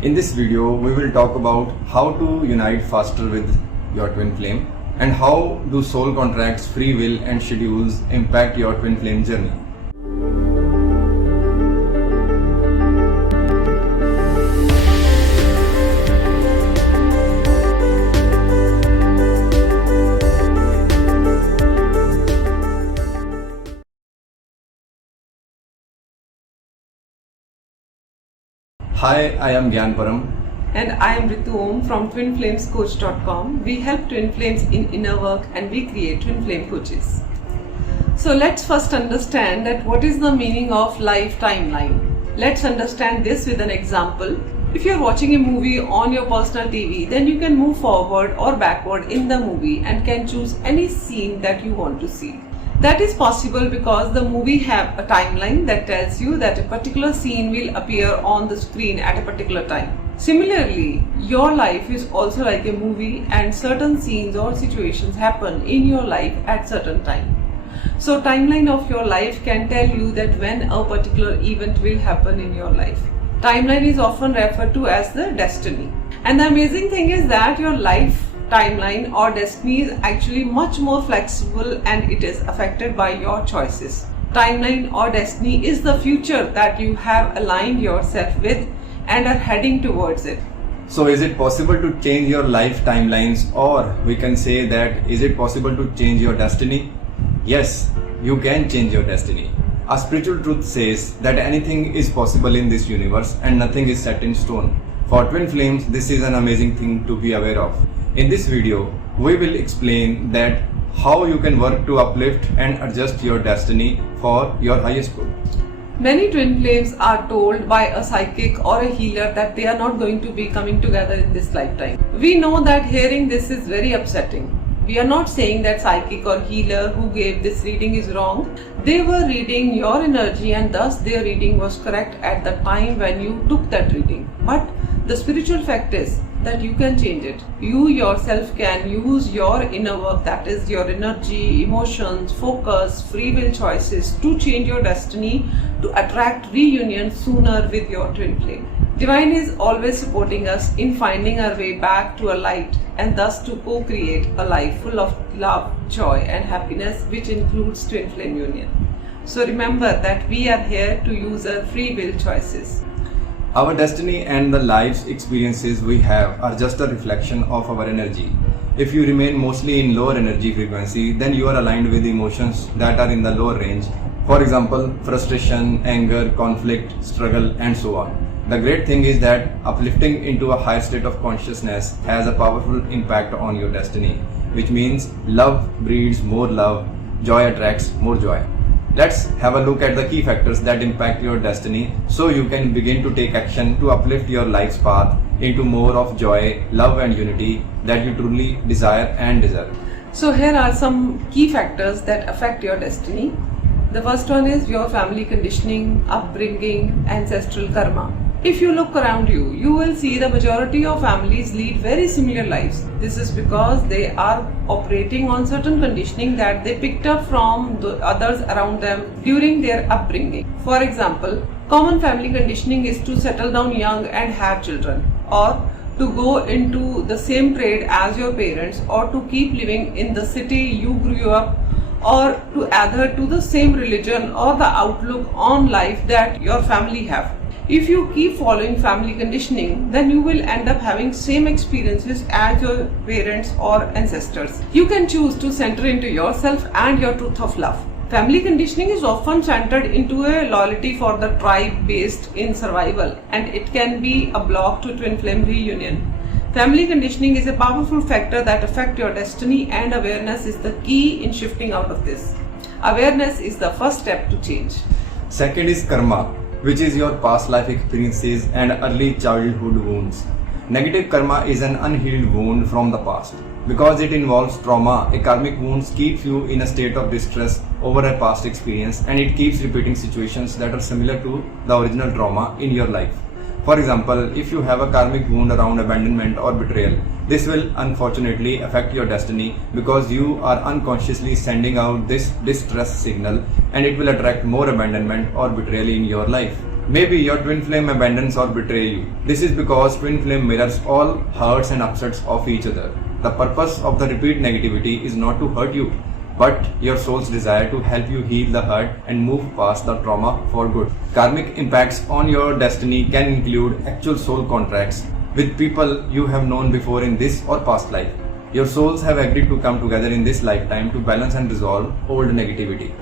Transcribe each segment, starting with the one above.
In this video, we will talk about how to unite faster with your twin flame and how do soul contracts, free will and schedules impact your twin flame journey. Hi, I am Gyan Param. And I am Ritu Om from twinflamescoach.com. We help twin flames in inner work and we create twin flame coaches. So let's first understand that what is the meaning of life timeline. Let's understand this with an example. If you're watching a movie on your personal TV, then you can move forward or backward in the movie and can choose any scene that you want to see. That is possible because the movie have a timeline that tells you that a particular scene will appear on the screen at a particular time. Similarly, your life is also like a movie and certain scenes or situations happen in your life at certain time. So timeline of your life can tell you that when a particular event will happen in your life. Timeline is often referred to as the destiny. And the amazing thing is that your life timeline or destiny is actually much more flexible and it is affected by your choices. Timeline or destiny is the future that you have aligned yourself with and are heading towards it. So is it possible to change your life timelines, or we can say that is it possible to change your destiny? Yes, you can change your destiny. A spiritual truth says that anything is possible in this universe and nothing is set in stone. For twin flames, this is an amazing thing to be aware of. In this video, we will explain that how you can work to uplift and adjust your destiny for your highest good. Many twin flames are told by a psychic or a healer that they are not going to be coming together in this lifetime. We know that hearing this is very upsetting. We are not saying that psychic or healer who gave this reading is wrong. They were reading your energy and thus their reading was correct at the time when you took that reading. But the spiritual fact is that you can change it. You yourself can use your inner work, that is your energy, emotions, focus, free will choices to change your destiny to attract reunion sooner with your twin flame. Divine is always supporting us in finding our way back to a light and thus to co-create a life full of love, joy and happiness, which includes twin flame union. So remember that we are here to use our free will choices. Our destiny and the life's experiences we have are just a reflection of our energy. If you remain mostly in lower energy frequency, then you are aligned with emotions that are in the lower range. For example, frustration, anger, conflict, struggle, and so on. The great thing is that uplifting into a higher state of consciousness has a powerful impact on your destiny, which means love breeds more love, joy attracts more joy. Let's have a look at the key factors that impact your destiny so you can begin to take action to uplift your life's path into more of joy, love and unity that you truly desire and deserve. So here are some key factors that affect your destiny. The first one is your family conditioning, upbringing, ancestral karma. If you look around you, you will see the majority of families lead very similar lives. This is because they are operating on certain conditioning that they picked up from the others around them during their upbringing. For example, common family conditioning is to settle down young and have children, or to go into the same trade as your parents, or to keep living in the city you grew up, or to adhere to the same religion or the outlook on life that your family have. If you keep following family conditioning, then you will end up having same experiences as your parents or ancestors. You can choose to center into yourself and your truth of love. Family conditioning is often centered into a loyalty for the tribe based in survival, and it can be a block to twin flame reunion. Family conditioning is a powerful factor that affects your destiny, and awareness is the key in shifting out of this. Awareness is the first step to change. Second is karma, which is your past life experiences and early childhood wounds. Negative karma is an unhealed wound from the past. Because it involves trauma, a karmic wound keeps you in a state of distress over a past experience, and it keeps repeating situations that are similar to the original trauma in your life. For example, if you have a karmic wound around abandonment or betrayal, this will unfortunately affect your destiny because you are unconsciously sending out this distress signal, and it will attract more abandonment or betrayal in your life. Maybe your twin flame abandons or betray you. This is because twin flame mirrors all hurts and upsets of each other. The purpose of the repeat negativity is not to hurt you, but your soul's desire to help you heal the hurt and move past the trauma for good. Karmic impacts on your destiny can include actual soul contracts with people you have known before in this or past life. Your souls have agreed to come together in this lifetime to balance and resolve old negativity.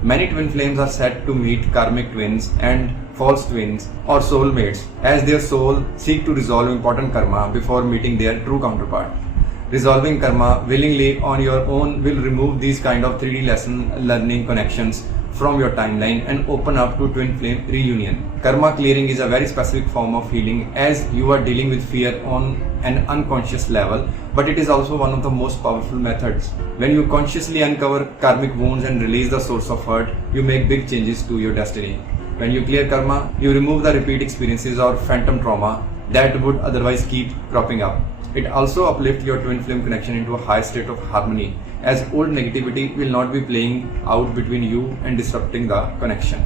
Many twin flames are said to meet karmic twins and false twins or soulmates as their soul seek to resolve important karma before meeting their true counterpart. Resolving karma willingly on your own will remove these kind of 3D lesson learning connections from your timeline and open up to twin flame reunion. Karma clearing is a very specific form of healing as you are dealing with fear on an unconscious level, but it is also one of the most powerful methods. When you consciously uncover karmic wounds and release the source of hurt, you make big changes to your destiny. When you clear karma, you remove the repeat experiences or phantom trauma that would otherwise keep cropping up. It also uplifts your twin flame connection into a high state of harmony, as old negativity will not be playing out between you and disrupting the connection.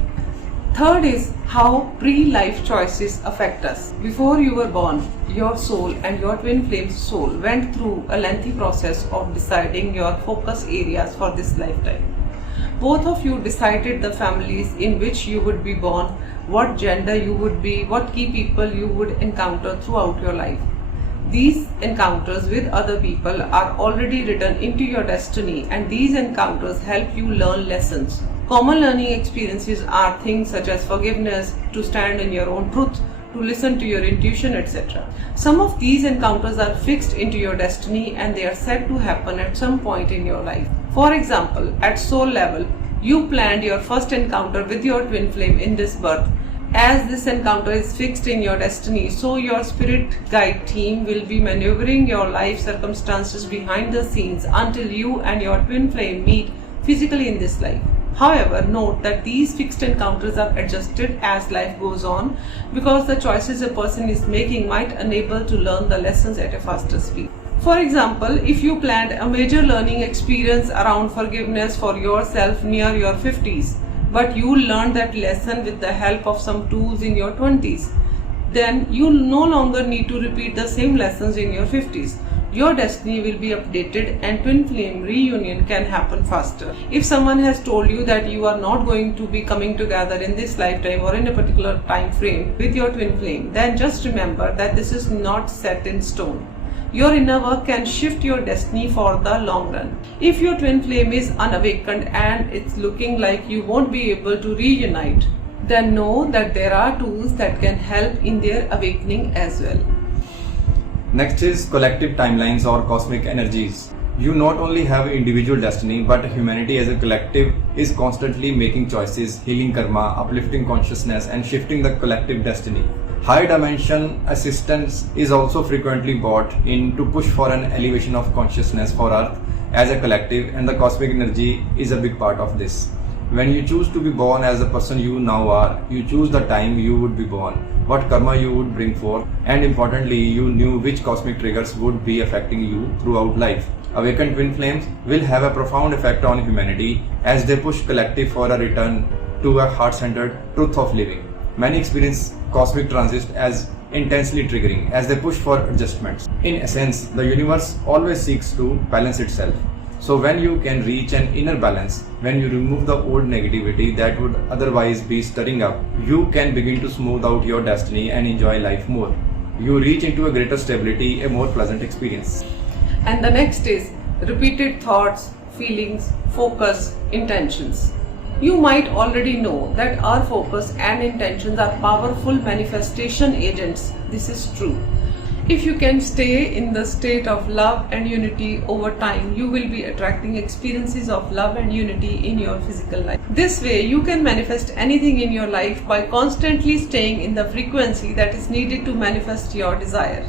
Third is how pre-life choices affect us. Before you were born, your soul and your twin flame's soul went through a lengthy process of deciding your focus areas for this lifetime. Both of you decided the families in which you would be born, what gender you would be, what key people you would encounter throughout your life. These encounters with other people are already written into your destiny, and these encounters help you learn lessons. Common learning experiences are things such as forgiveness, to stand in your own truth, to listen to your intuition, etc. Some of these encounters are fixed into your destiny and they are said to happen at some point in your life. For example, at soul level, you planned your first encounter with your twin flame in this birth. As this encounter is fixed in your destiny, so your spirit guide team will be maneuvering your life circumstances behind the scenes until you and your twin flame meet physically in this life. However, note that these fixed encounters are adjusted as life goes on because the choices a person is making might enable to learn the lessons at a faster speed. For example, if you planned a major learning experience around forgiveness for yourself near your 50s, but you learned that lesson with the help of some tools in your 20s, then you no longer need to repeat the same lessons in your 50s. Your destiny will be updated and twin flame reunion can happen faster. If someone has told you that you are not going to be coming together in this lifetime or in a particular time frame with your twin flame, then just remember that this is not set in stone. Your inner work can shift your destiny for the long run. If your twin flame is unawakened and it's looking like you won't be able to reunite, then know that there are tools that can help in their awakening as well. Next is collective timelines or cosmic energies. You not only have individual destiny, but humanity as a collective is constantly making choices, healing karma, uplifting consciousness, and shifting the collective destiny. High dimension assistance is also frequently brought in to push for an elevation of consciousness for Earth as a collective, and the cosmic energy is a big part of this. When you choose to be born as the person you now are, you choose the time you would be born, what karma you would bring forth, and importantly, you knew which cosmic triggers would be affecting you throughout life. Awakened twin flames will have a profound effect on humanity as they push collective for a return to a heart-centered truth of living. Many experience cosmic transits as intensely triggering as they push for adjustments. In essence, the universe always seeks to balance itself. So when you can reach an inner balance, when you remove the old negativity that would otherwise be stirring up, you can begin to smooth out your destiny and enjoy life more. You reach into a greater stability, a more pleasant experience. And the next is repeated thoughts, feelings, focus, intentions. You might already know that our focus and intentions are powerful manifestation agents. This is true. If you can stay in the state of love and unity over time, you will be attracting experiences of love and unity in your physical life. This way, you can manifest anything in your life by constantly staying in the frequency that is needed to manifest your desire.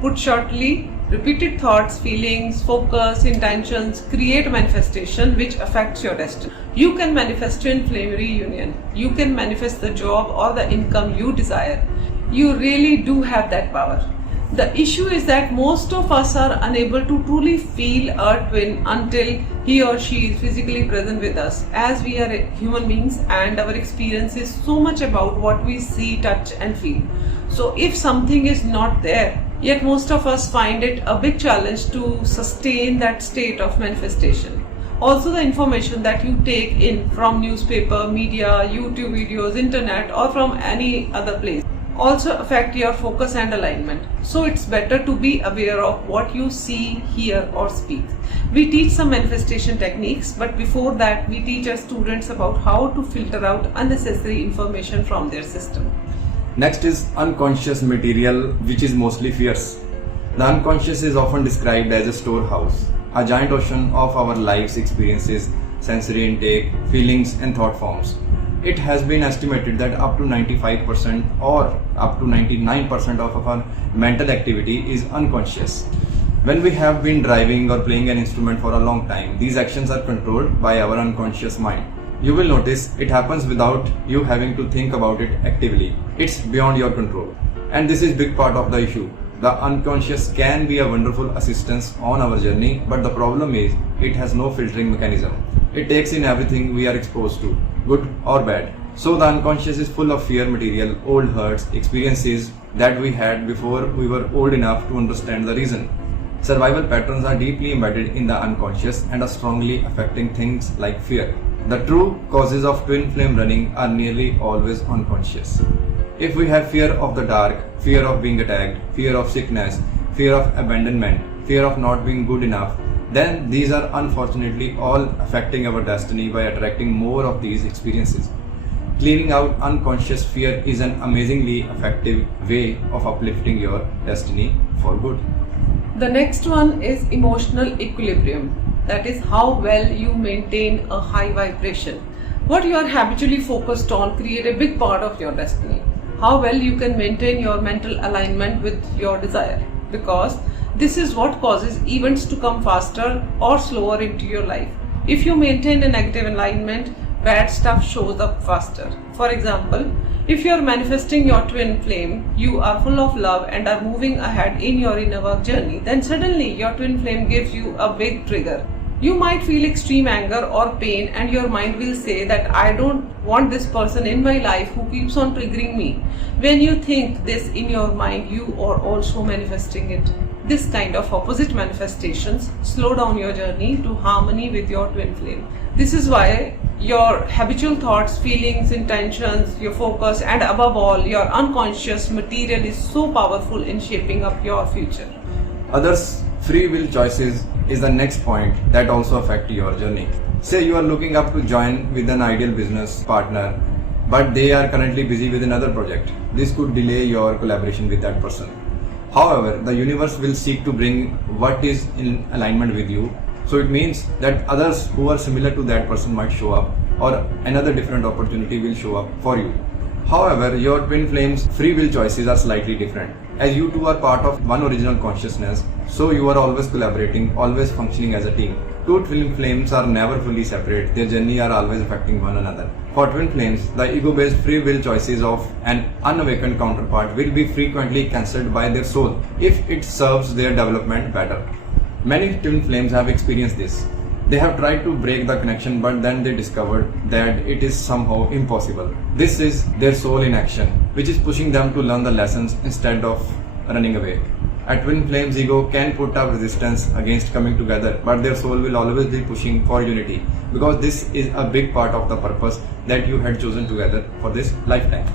Put shortly, repeated thoughts, feelings, focus, intentions create manifestation which affects your destiny. You can manifest twin flame reunion. You can manifest the job or the income you desire. You really do have that power. The issue is that most of us are unable to truly feel our twin until he or she is physically present with us, as we are human beings and our experience is so much about what we see, touch and feel. So if something is not there, yet most of us find it a big challenge to sustain that state of manifestation. Also, the information that you take in from newspaper, media, YouTube videos, internet or from any other place also affect your focus and alignment. So it's better to be aware of what you see, hear or speak. We teach some manifestation techniques, but before that we teach our students about how to filter out unnecessary information from their system. Next is unconscious material, which is mostly fears. The unconscious is often described as a storehouse, a giant ocean of our life's experiences, sensory intake, feelings and thought forms. It has been estimated that up to 95% or up to 99% of our mental activity is unconscious. When we have been driving or playing an instrument for a long time, these actions are controlled by our unconscious mind. You will notice it happens without you having to think about it actively. It's beyond your control. And this is big part of the issue. The unconscious can be a wonderful assistance on our journey, but the problem is it has no filtering mechanism. It takes in everything we are exposed to, good or bad. So the unconscious is full of fear material, old hurts, experiences that we had before we were old enough to understand the reason. Survival patterns are deeply embedded in the unconscious and are strongly affecting things like fear. The true causes of twin flame running are nearly always unconscious. If we have fear of the dark, fear of being attacked, fear of sickness, fear of abandonment, fear of not being good enough, then these are unfortunately all affecting our destiny by attracting more of these experiences. Clearing out unconscious fear is an amazingly effective way of uplifting your destiny for good. The next one is emotional equilibrium. That is how well you maintain a high vibration. What you are habitually focused on create a big part of your destiny. How well you can maintain your mental alignment with your desire, because this is what causes events to come faster or slower into your life. If you maintain a negative alignment, bad stuff shows up faster. For example, if you are manifesting your twin flame, you are full of love and are moving ahead in your inner work journey, then suddenly your twin flame gives you a big trigger. You might feel extreme anger or pain and your mind will say that I don't want this person in my life who keeps on triggering me. When you think this in your mind, you are also manifesting it. This kind of opposite manifestations slow down your journey to harmony with your twin flame. This is why your habitual thoughts, feelings, intentions, your focus and above all your unconscious material is so powerful in shaping up your future. Others' free will choices is the next point that also affect your journey. Say you are looking up to join with an ideal business partner, but they are currently busy with another project. This could delay your collaboration with that person. However, the universe will seek to bring what is in alignment with you. So it means that others who are similar to that person might show up, or another different opportunity will show up for you. However, your twin flames' free will choices are slightly different. As you two are part of one original consciousness, so you are always collaborating, always functioning as a team. Two twin flames are never fully separate, their journey are always affecting one another. For twin flames, the ego-based free will choices of an unawakened counterpart will be frequently cancelled by their soul if it serves their development better. Many twin flames have experienced this. They have tried to break the connection, but then they discovered that it is somehow impossible. This is their soul in action, which is pushing them to learn the lessons instead of running away. A twin flame's ego can put up resistance against coming together, but their soul will always be pushing for unity, because this is a big part of the purpose that you had chosen together for this lifetime.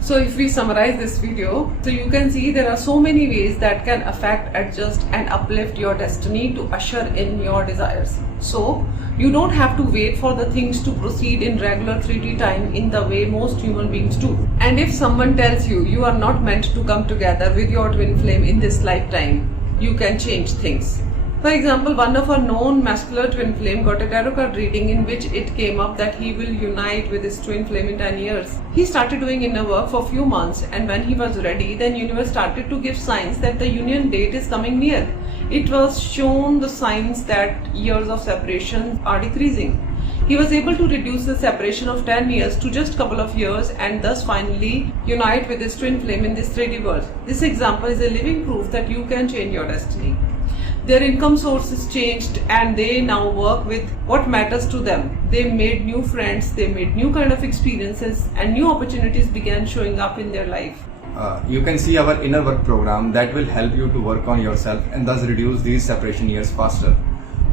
So if we summarize this video, so you can see there are so many ways that can affect, adjust and uplift your destiny to usher in your desires. So you don't have to wait for the things to proceed in regular 3D time in the way most human beings do. And if someone tells you you are not meant to come together with your twin flame in this lifetime, you can change things. For example, one of our known masculine twin flame got a tarot card reading in which it came up that he will unite with his twin flame in 10 years. He started doing inner work for a few months, and when he was ready, then universe started to give signs that the union date is coming near. It was shown the signs that years of separation are decreasing. He was able to reduce the separation of 10 years to just couple of years and thus finally unite with his twin flame in this 3D world. This example is a living proof that you can change your destiny. Their income sources changed and they now work with what matters to them. They made new friends, they made new kind of experiences, and new opportunities began showing up in their life. You can see our inner work program that will help you to work on yourself and thus reduce these separation years faster.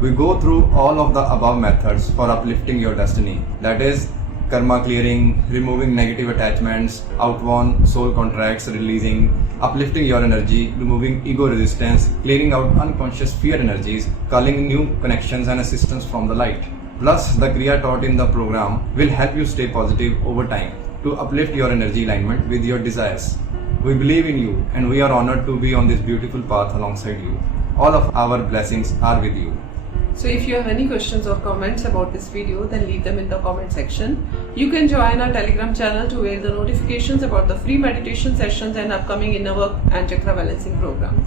We go through all of the above methods for uplifting your destiny. That is karma clearing, removing negative attachments, outworn soul contracts releasing, uplifting your energy, removing ego resistance, clearing out unconscious fear energies, calling new connections and assistance from the light. Plus, the Kriya taught in the program will help you stay positive over time to uplift your energy alignment with your desires. We believe in you and we are honored to be on this beautiful path alongside you. All of our blessings are with you. So if you have any questions or comments about this video, then leave them in the comment section. You can join our Telegram channel to get the notifications about the free meditation sessions and upcoming inner work and chakra balancing program.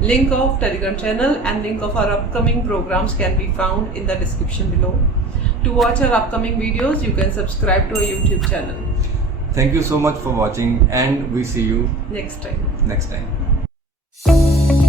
Link of Telegram channel and link of our upcoming programs can be found in the description below. To watch our upcoming videos, you can subscribe to our YouTube channel. Thank you so much for watching and we see you Next time. next time.